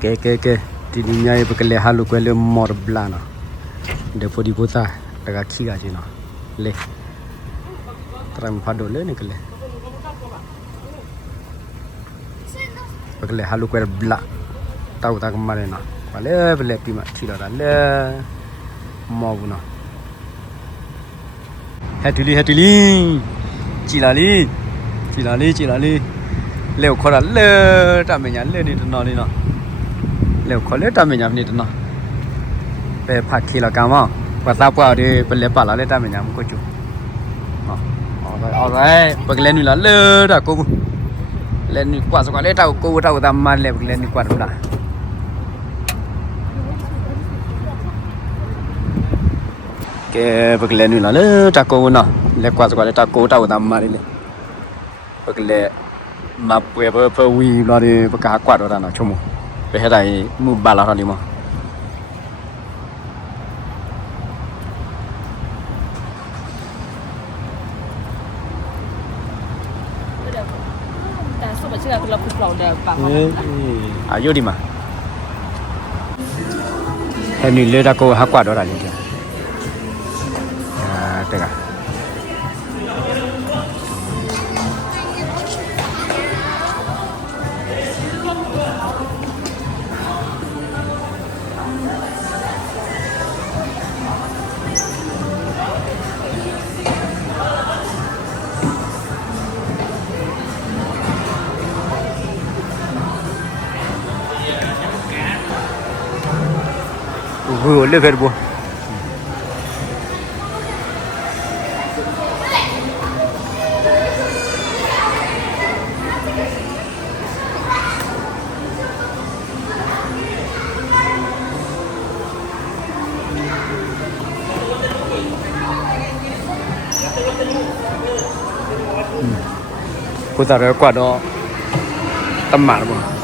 ke tidinya e bekele halu kwele mor blana depo di kota daga khiga jino le tram phado le ne kele bekele halu kwele bla tau ta kamare na bale bele pi ma thi la le mo bu no hatili chỉ là đi lều khó là lơ ta mình nhắn lên đi nó đi nó lều khó lấy ta mình nhắn đi nó về phạt khi là cam không và sao qua đi bên lẹp bảo là lấy ta mình nhắn có chú rồi bật lên đi là lơ đã cô lên đi qua số qua lấy tao cô tao tao mà lẹp lên đi qua đâu đã cái bật lên đi là lơ ta cô nó lẹp qua số qua lấy tao cô tao tao mà đi bật lên mà bữa bữa vi lo đi bữa cá quạt rồi nó chung về hết này mua ba lọ đi mà à vô đi mà em đi lên ra cô hắc quạt đó là gì à đây à vừa lên về buồn cô ta rồi quả đó tâm mạng rồi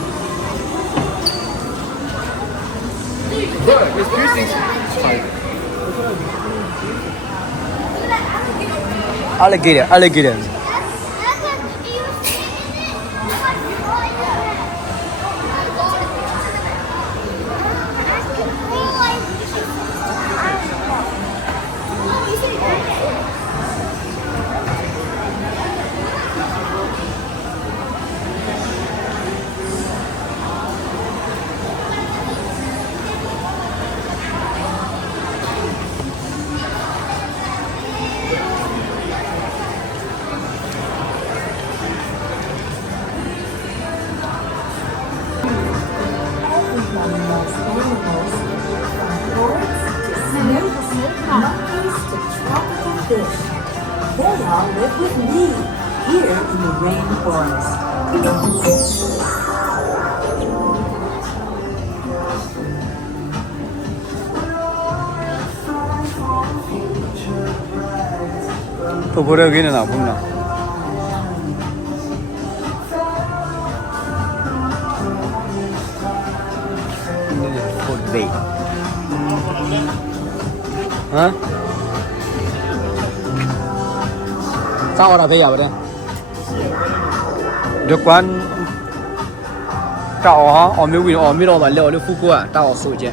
alligator They all live with me here in the rainforest. tôi vô đây cái nào không nào hột vị hả sao là bây giờ đây được quán trào hả ở miếu đâu mà liệu được phu à trào sủi chứ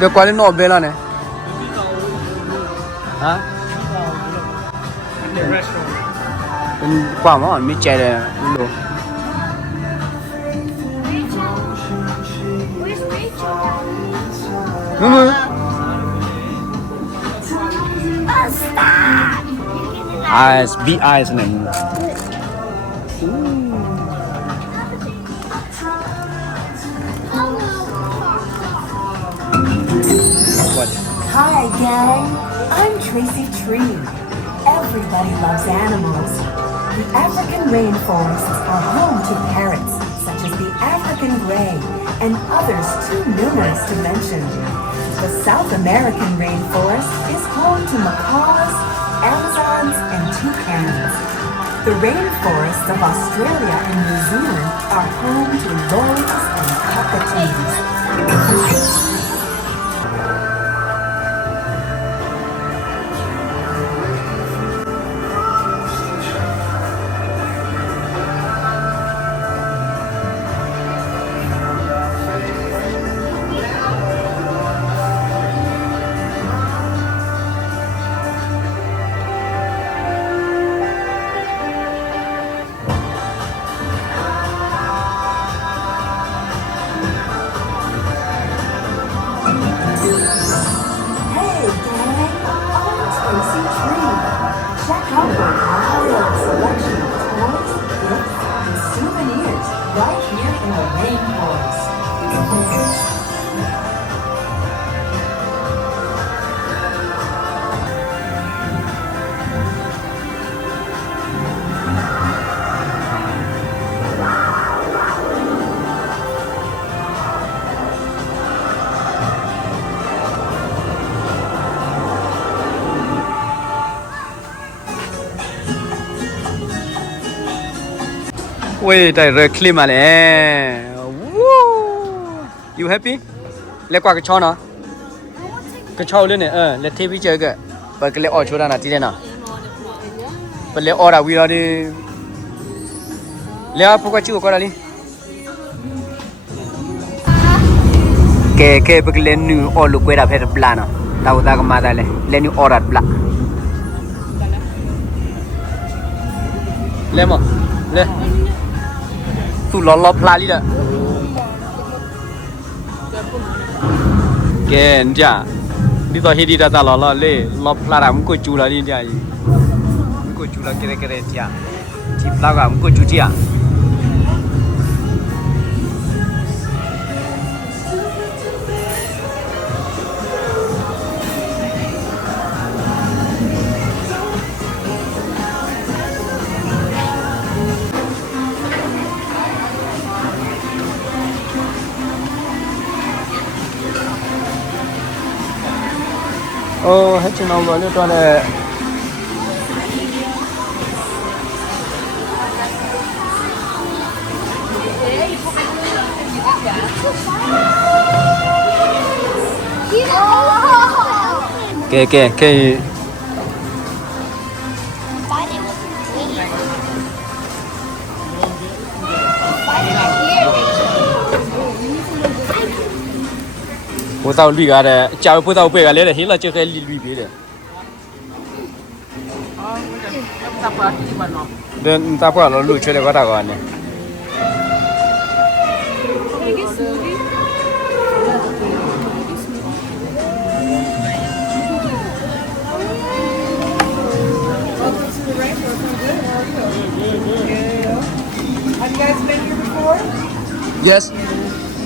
được quán đến nọ bên là này hả quả mà mi chè này luôn eyes big eyes này Hi gang, I'm Tracy Tree. Everybody loves animals. The African rainforests are home to parrots such as the African gray and others too numerous to mention. The South American rainforest is home to macaws, Amazons, and toucans. The rainforests of Australia and New Zealand are home to lories and cockatoos. right here in the rainforest. Wait, directly mà nè. Woo! You happy? Lấy qua cái chó nó. Cái chó lên nè, lấy thêm chơi cái. Bởi cái lấy ở chỗ đó là tí đây nào. Bởi lấy ở đâu vì đó đi. Lấy phụ qua chịu qua đó đi. Cái bởi cái lấy nữ ở lúc quay ra phải plan nào. Tao ta có mà ta lấy nữ ở ra plan. Lấy mà, lấy. Tu lo pla đi đó. Kệ nè, đi tao hết đi ra ta lo lo pla ra muốn coi chú là đi nè, muốn coi chú là cái nè, chỉ pla ra muốn coi chú chứ à? Hết chuyện nào rồi, cho nên cái bố tao lùi ra đấy, chào bố tao về cái đấy, hiện là chưa cái lùi về đấy. Đến ta bảo nó lùi chơi được có đâu này. Have you guys been here before? Yes.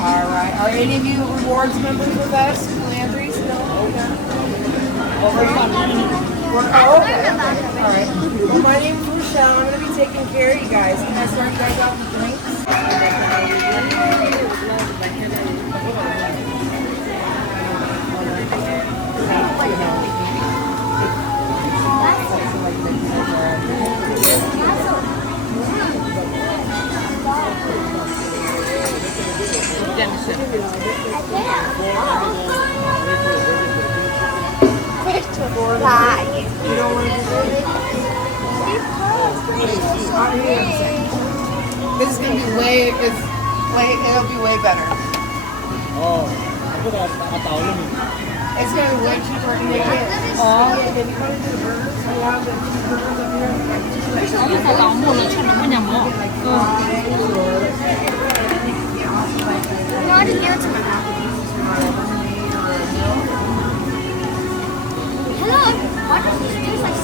All right. Are any of you rewards members with us? Landry's? No? Okay. Oh, okay. All right. Well, my name is Rochelle. I'm going to be taking care of you guys. Can I start you guys off with drinks? You don't want to do it? This is going to be it'll be way better. It's going to be way cheaper to make it. Oh, yeah, did you come to the burgers? We have the burgers up Hello, what does this taste like?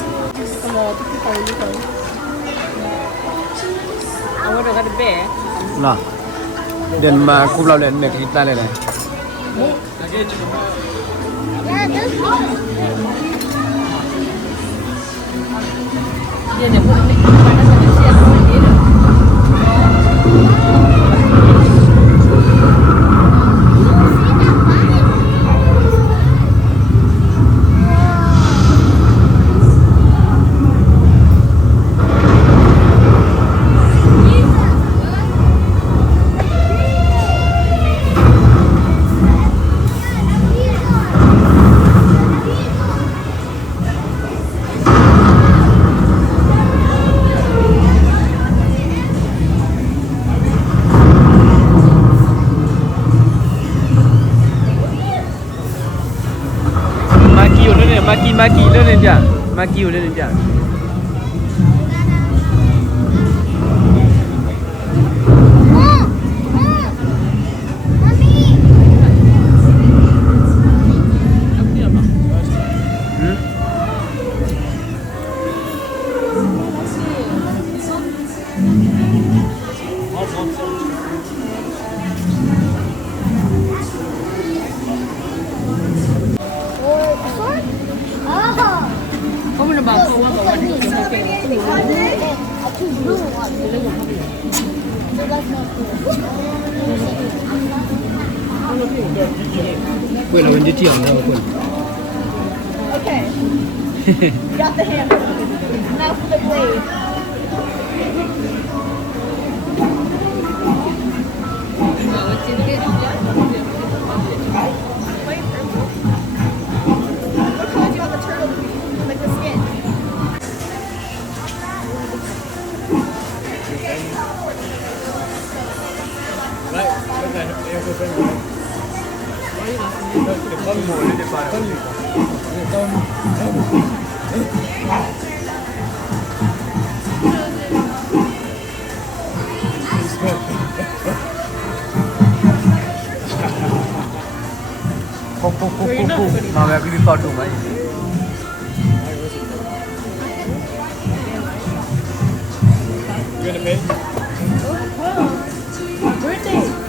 I would have got a bear. Nào, đến mà cũng lao lên này cái ta này này. Yeah, this one. Yeah, put it in the Maki lên chả, Maki lên chả. too blue one. So that's not good. quên là mình đi chiều đâu quên Okay. Got the handle. Now for the blade. What color do you want the turtle to be? Like the skin? mà mẹ cứ đi vào tủ máy Birthday.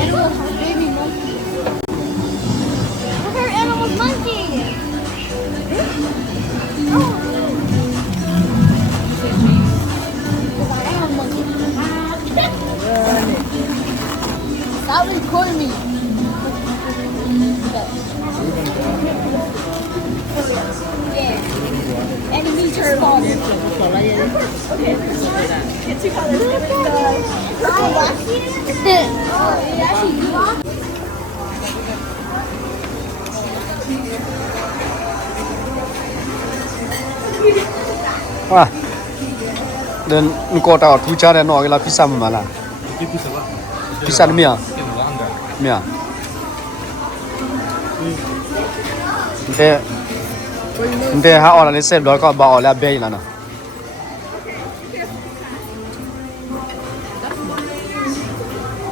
Animal baby monkey. Look at her animal monkey. Oh. Animal monkey. Stop recording me. Yeah. Enemy turtle. Okay. Get two colors. à đến cô tao thu cha này nói cái là pizza mà là pizza nó mía mía thế họ ở đây xem đó có bảo là bay là nào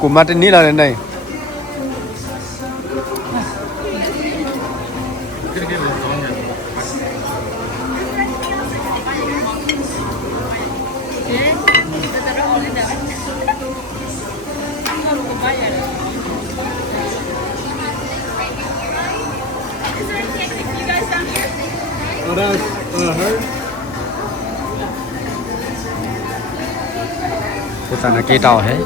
của Martin là đến đây cái là cây tàu hết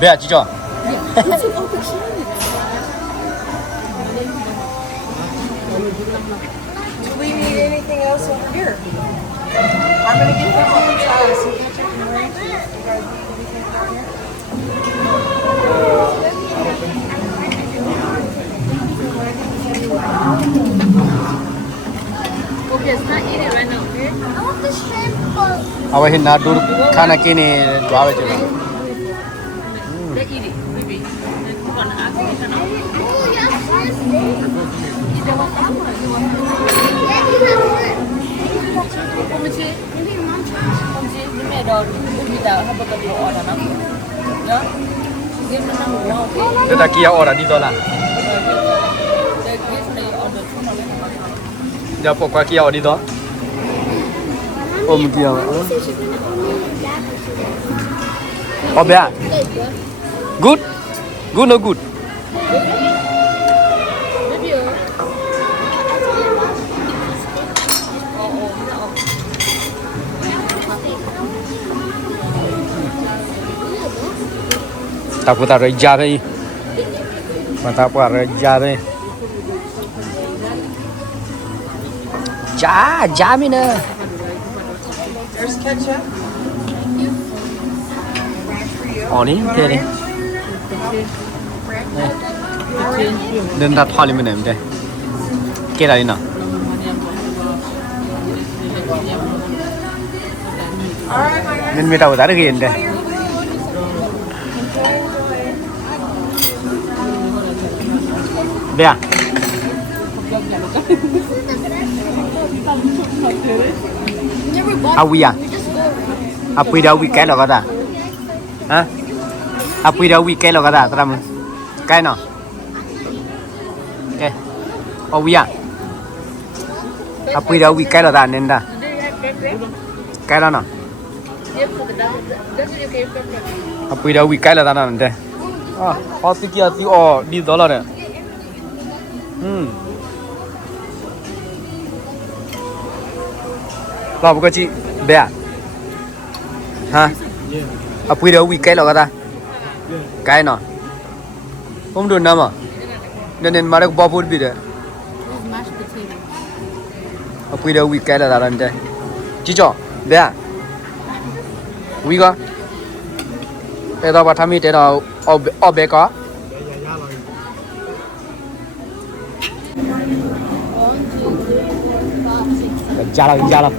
bé chị cho Do we need anything else over here? I'm gonna get the whole child. So you can check in the range. You guys need anything down here? Okay, it's not eating right now, okay? I want the shrimp boat. अब हिन ना दूर खाना के ने द्वावे चला They eat it, maybe. They put on the application. Oh, yes, yes. You don't want that one? You want that one? Yeah, you have one. Come see. Come see. You made all. Put me down. Have a couple of order now. Yeah? Give me number one, okay? thế là kia ở đi đó là They give me order two. giờ bỏ qua kia ở đi đó ôm kia oh bé good good no good Maybe Takut ada jabe. Mata apa ada jabe. Jamina. There's ketchup. Oh ni, ni. Dan dah thali mana ni? Kira ni na. Dan mita utar ke ni? Dia. Awi ya. Api dah awi kai lo kata. Hah? Api dah awi kai lo kata, teram. Kai no. Okay. Awi ya. Api dah awi kai lo dah nenda. Kai lo no. Api dah awi kai lo dah nenda. Ah, hati kia ti oh di dollar ni. Lo buka ci, bea. Hah? Apa dah week kai lo kata? Kai no. Om do nama. Dan marak babur bi de. Mashed potato. Apa dah week kai lo dah nende. Cico, bea. Week ko. Te dah bathami te dah obe ko. Jalan.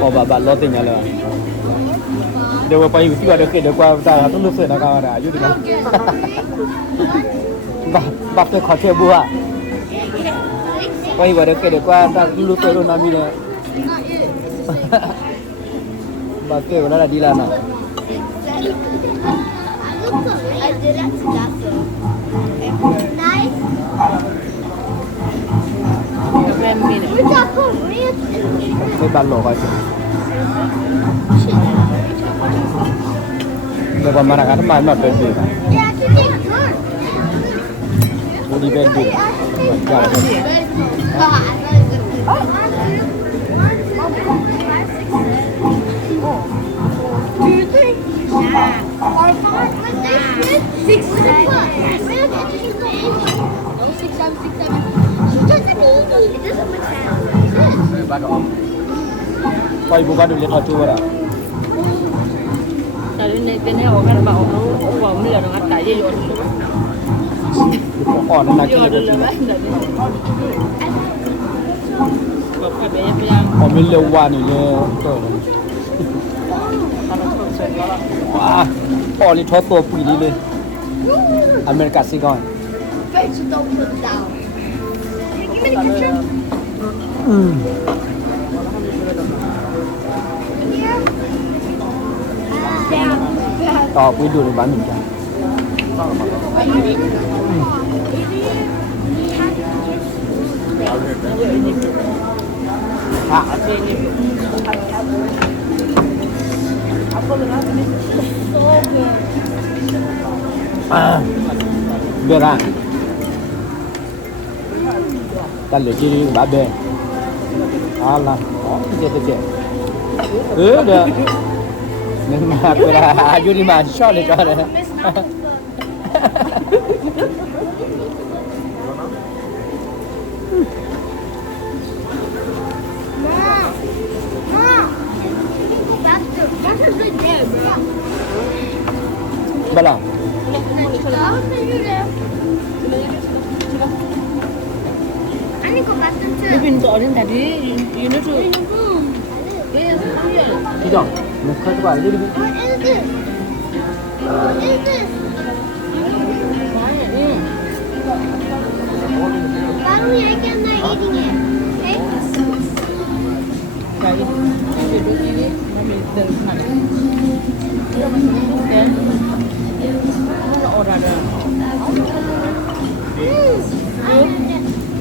Oh, baba lo tinggal lah. Dia apa yang tiba dekat dia kuat tak tu lu nak kau ada, ayu dengan. Bab tu kau cakap buat. Kau ibu dekat dia kuat tak lu tu nami lah. Bab tu mana di lana. Saya balok aja. Lepas mana kan mana benda. Budi benda. Do you think our farm was 6 Kau ibu kau dulu kau cuba lah. Tadi ni kena orang bawa bawa mula dengan tak je jual. Oh, nak Jual kira. dulu lah. Bapak banyak yang Oh, milik wan ni le. Wah, oh ni thot tu pui ni le. Amerika sih kau. Tao pui dulu bán mình kan. Berat. Tan le kiri ba be. Alah, oh je. Dah. Nên mà tôi là ayu đi mà cho để cho đấy. Bala. Mungkin untuk orang tadi, you know tu. Tidak. Muka tu ada lebih. Baru you can not eating it. Okay? Jadi, ini kami terima. Dan orang ada.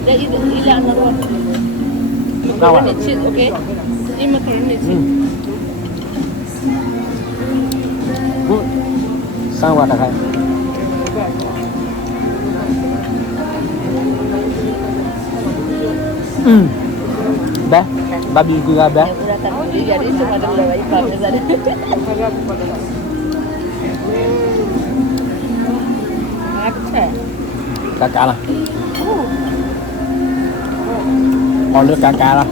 Dah itu hilang orang. Makaroni cheese, okay? Ini makaroni cheese. Sang wat khai. Dah, babi juga dah. Jadi cuma ada beberapa ikan saja. 앞에. Cá là. Còn nước cá là.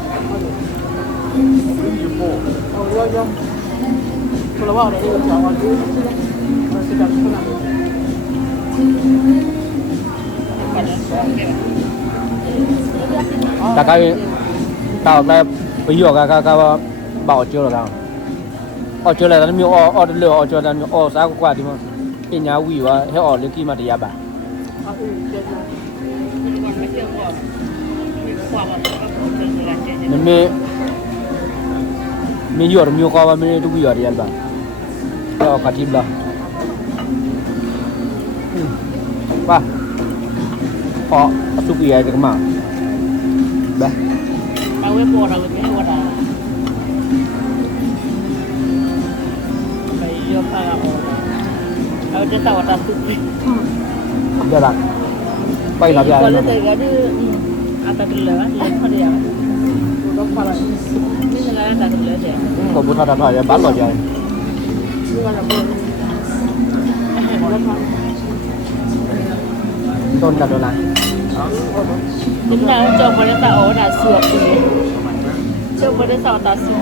Cái tao đây bây giờ cái bảo chưa là sao? Ở chưa là nó miêu ở lửa ở chưa là ở sao qua thì mà cái nhà quỷ và hết ở lấy kim mà để bà. Mình vừa miêu qua mình đuôi vừa đi ăn bà. Ở cả tim đó. Ba. Họ súp gì cái mà. Ba. Tao với bò rồi cái bò đó. Bây giờ tao ở trên tàu ta súp. Giờ là quay lại Kalau vậy. saya gaji atas dulu, lepas dia. Udah parah. Ini sekarang tak dulu aja. Có bún thịt phải bán rồi vậy. Tôn đặt đồ lại. Chúng ta coba dia tahu dah suap ni. Coba dia tahu tak suap.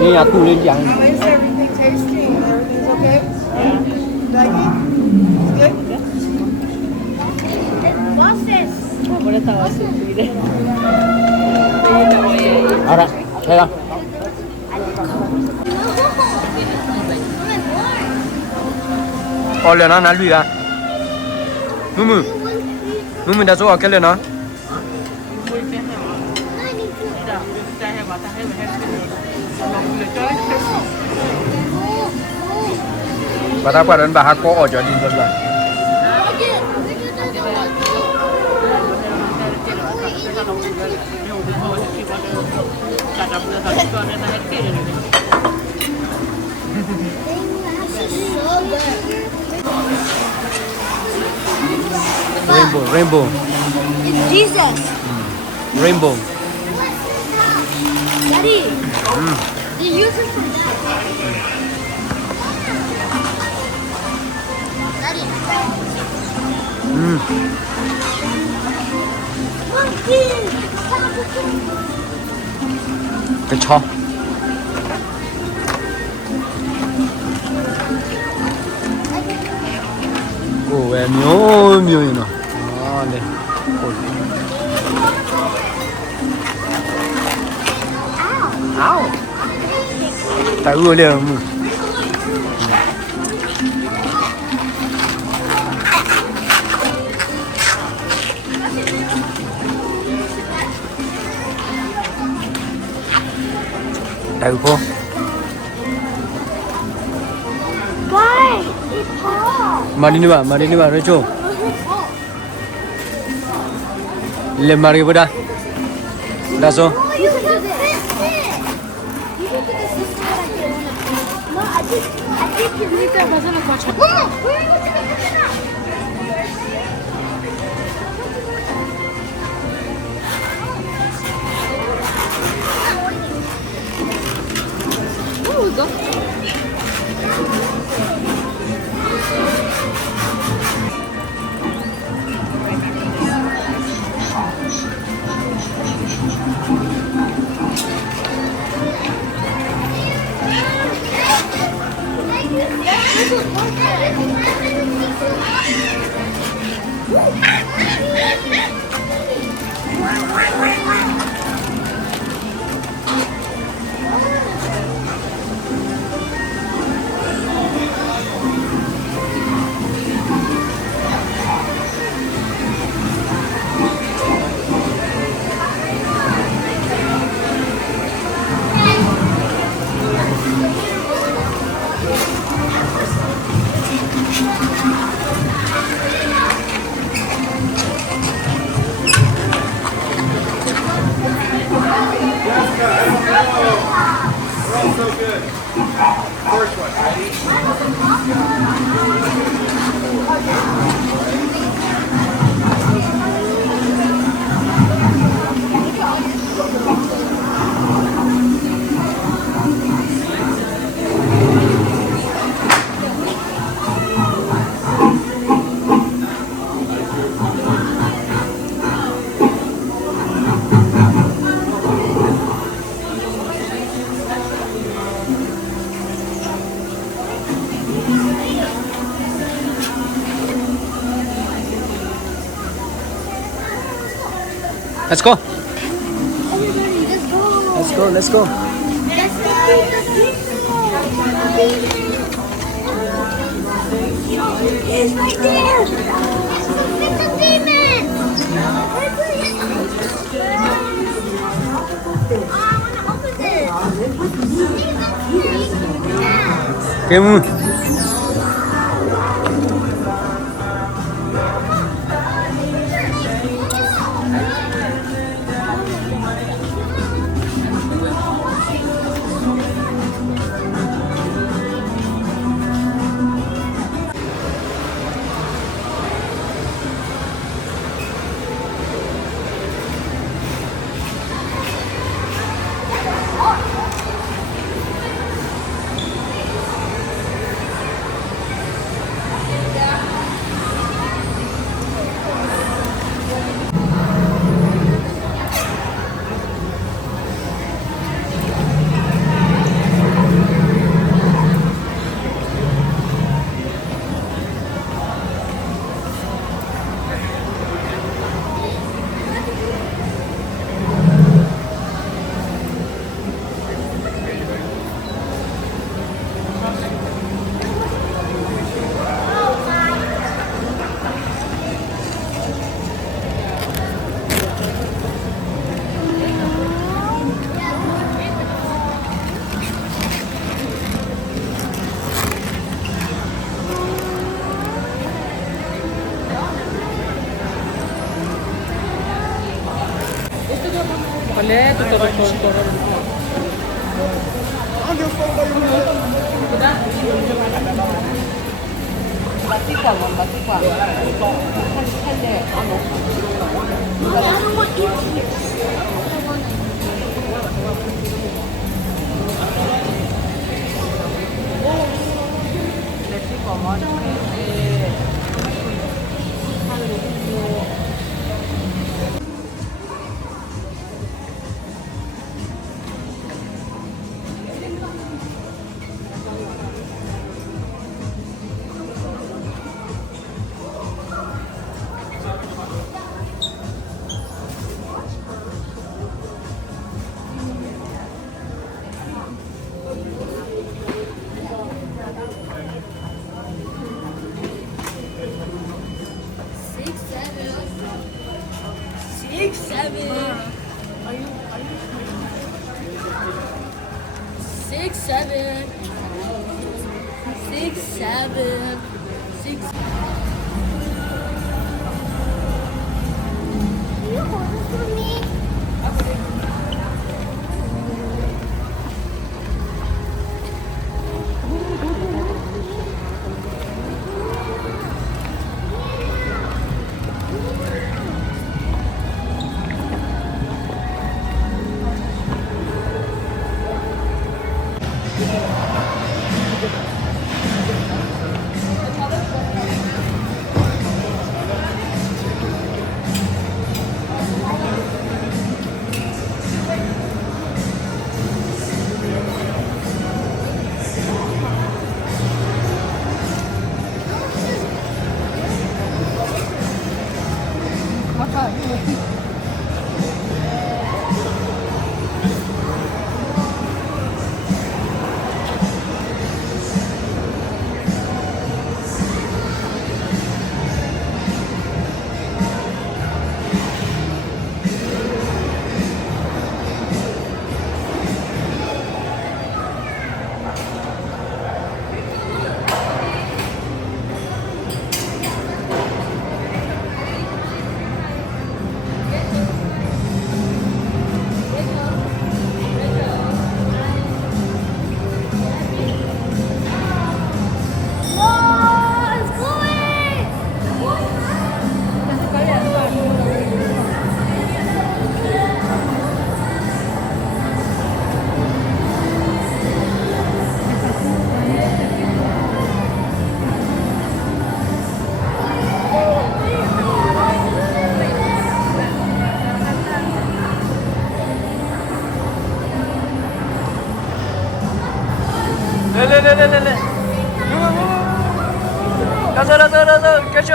Đi nhà tù lên chẳng. How is everything tasting? Everything's okay? Like it? Good? What's this? Coba dia tahu suap ni. Ara, thế đâu? Olha na lua. Mumu đã số cái lên nó. Bà ta quả đến bà hát có ở chỗ đi rồi. Rainbow. It's Jesus. Rainbow. Daddy. They use it for that. Daddy. Cái chó. Ồ, em miêu gì nào. Đây. Ow. Tại ưa liền. Tại cô. Why? It's hot. Mari ni ba, Recho. Le mari pada. Dah so. Oh, you can do this. You can do this way like you want it. No, I think you need to wasn't a question. Mama, where are you going to get this out? Where we go? Let's go. Everybody, let's go. Let's go. Let's go. Let's go. It's right there. It's a demon. I want to open this. Yeah. Okay, Moon. Can you hold this for me? ले 가자 catch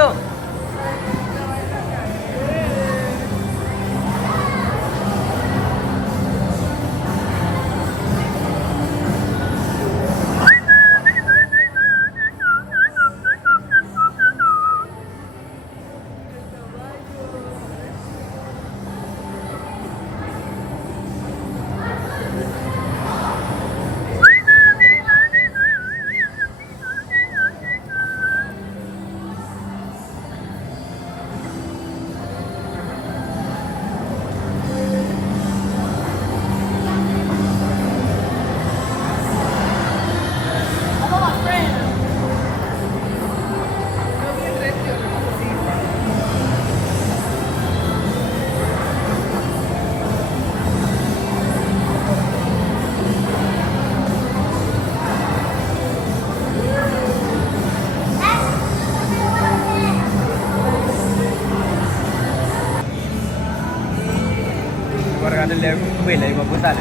ပေးလေကိုပတ်တယ်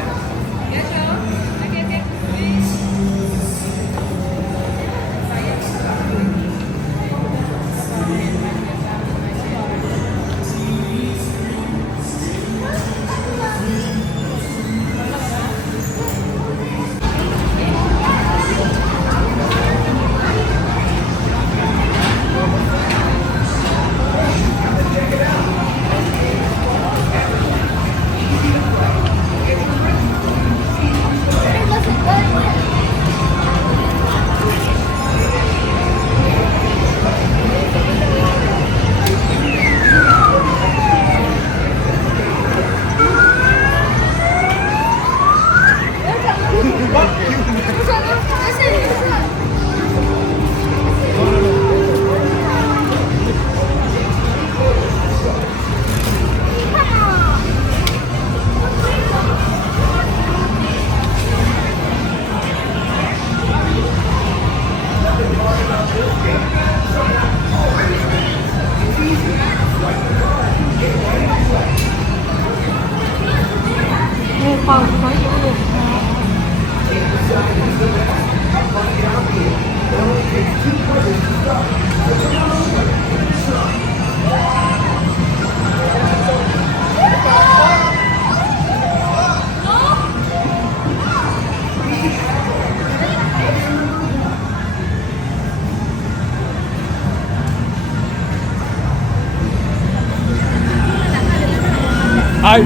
အိုင်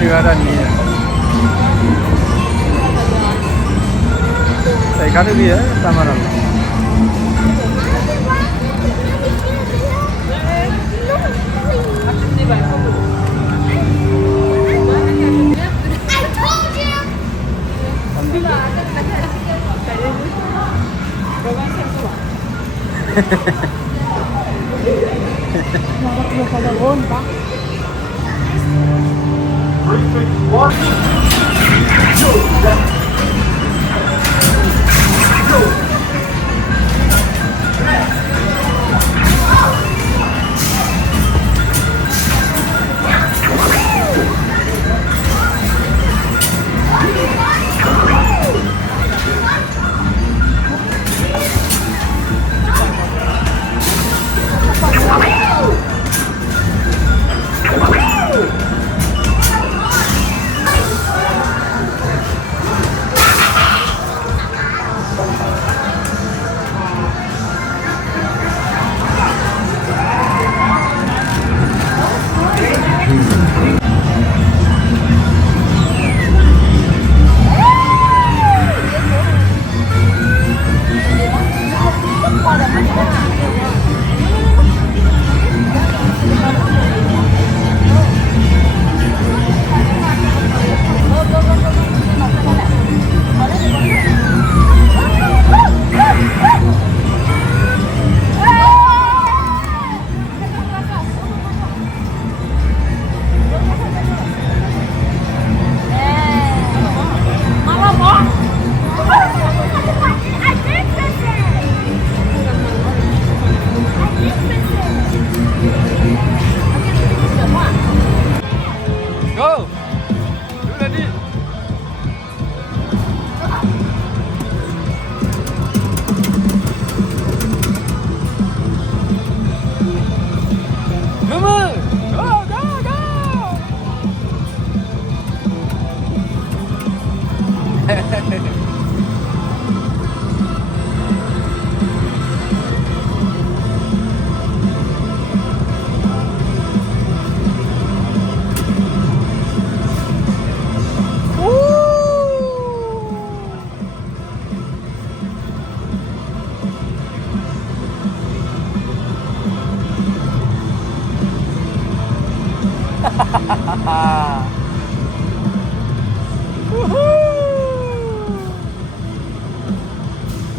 ဒီကတော့နေရအဲ့ကားတွေရတမရလား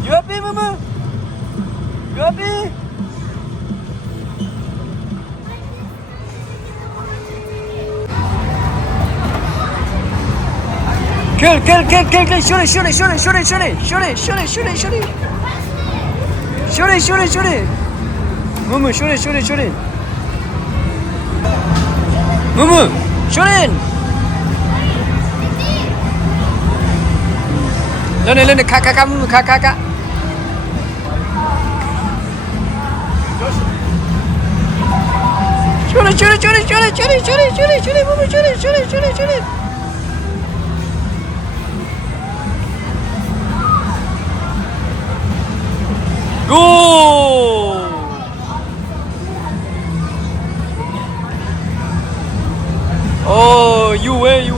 You happy, Mama? You happy? Kill, kill, kill, kill, kill, shoot it, shoot it, shoot it, shoot it, shoot it, shoot it, shoot it, shoot it, shoot it. Shoot it, shoot it, shoot it. Mama, shoot it, shoot it, shoot it. Mumu, Shonin. Lên, ka, Mumu, ka. Shonin, Mumu, Shonin. Go! Oh, you win.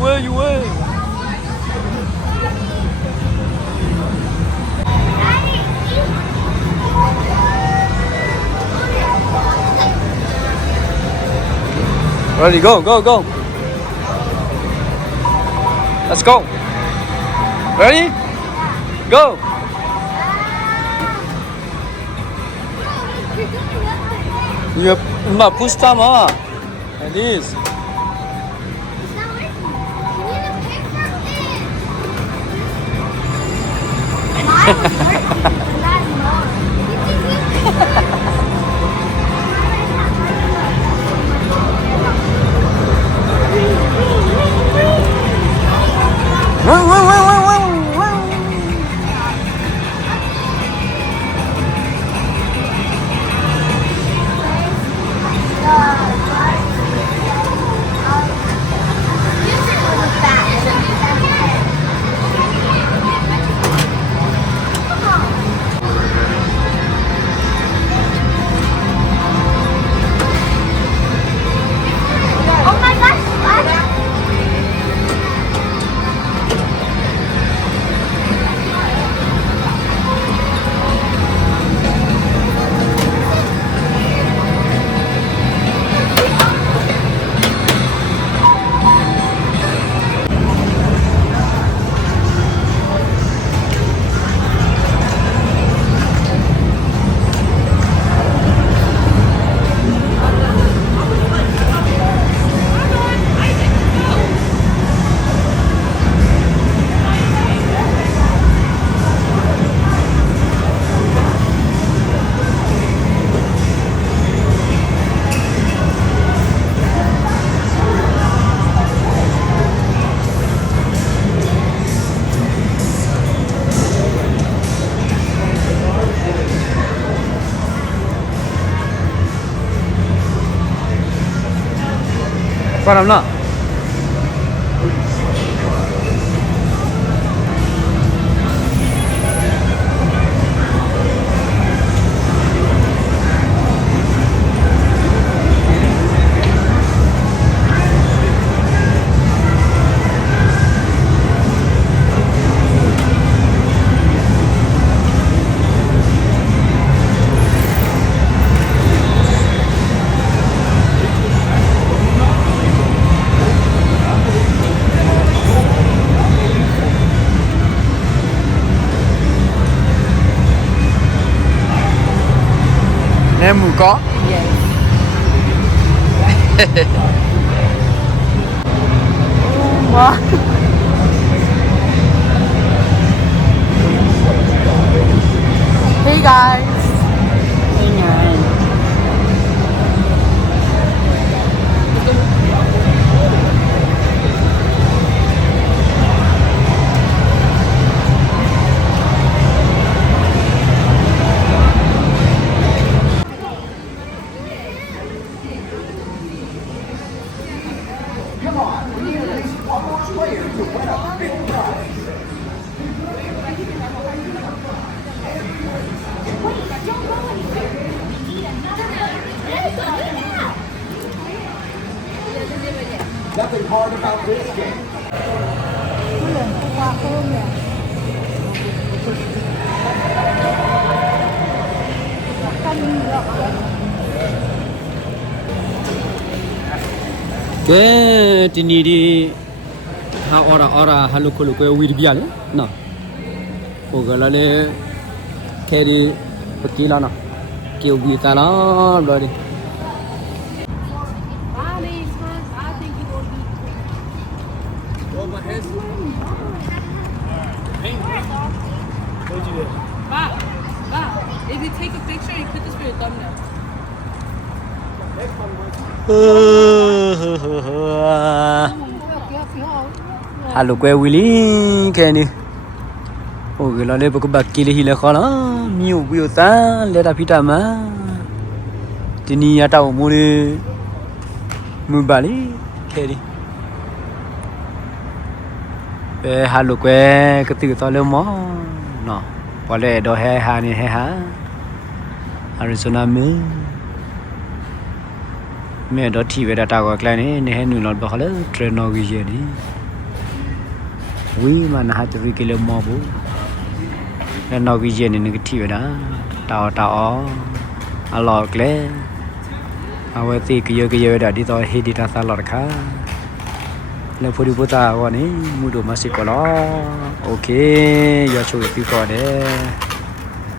Ready, go. Let's go. Ready? Go. You have push time, At least. Oh my gosh, what? Param na. Nemu có. Hey guys. Nothing hard about this game. Cái tin đi ha ora halu kulu cái wir bial na. Cô gọi là cái đi bất kỳ là na. Kêu vi ta là rồi đi. If you take a picture, you put this for your thumbnail. ฮัลโหลเกวิลิแค่นี้โอ้ยเราเลยบอกว่ากิเลหิเลขอละมิวบิวตาเลดาพิตามาทีนี้ยาตาวมูรีมือบาลีแค่นี้ฮัลโหลเกวก็ตื่นตอนเร็วมั้งเนาะพอเลยดอเฮฮานี่เฮฮาอาริโซนาเมื่อดอที่เวดาตากว่าแกล้นี่เนี่ยให้หนูนอนบอกเลยเทรนนอกิเจนี่วิมันหาตัววิกิเลมอบูแล้วนอกิเจนี่นึกที่เวดาตาอ๋ออลอกเลยเอาไว้ตีกิเยอะดาที่ต่อเฮดิตาซาลอดค่ะแล้วพอดีพุทธาวันนี้มูดูมาสิกอลโอเคอย่าช่วยพี่ก่อนเด้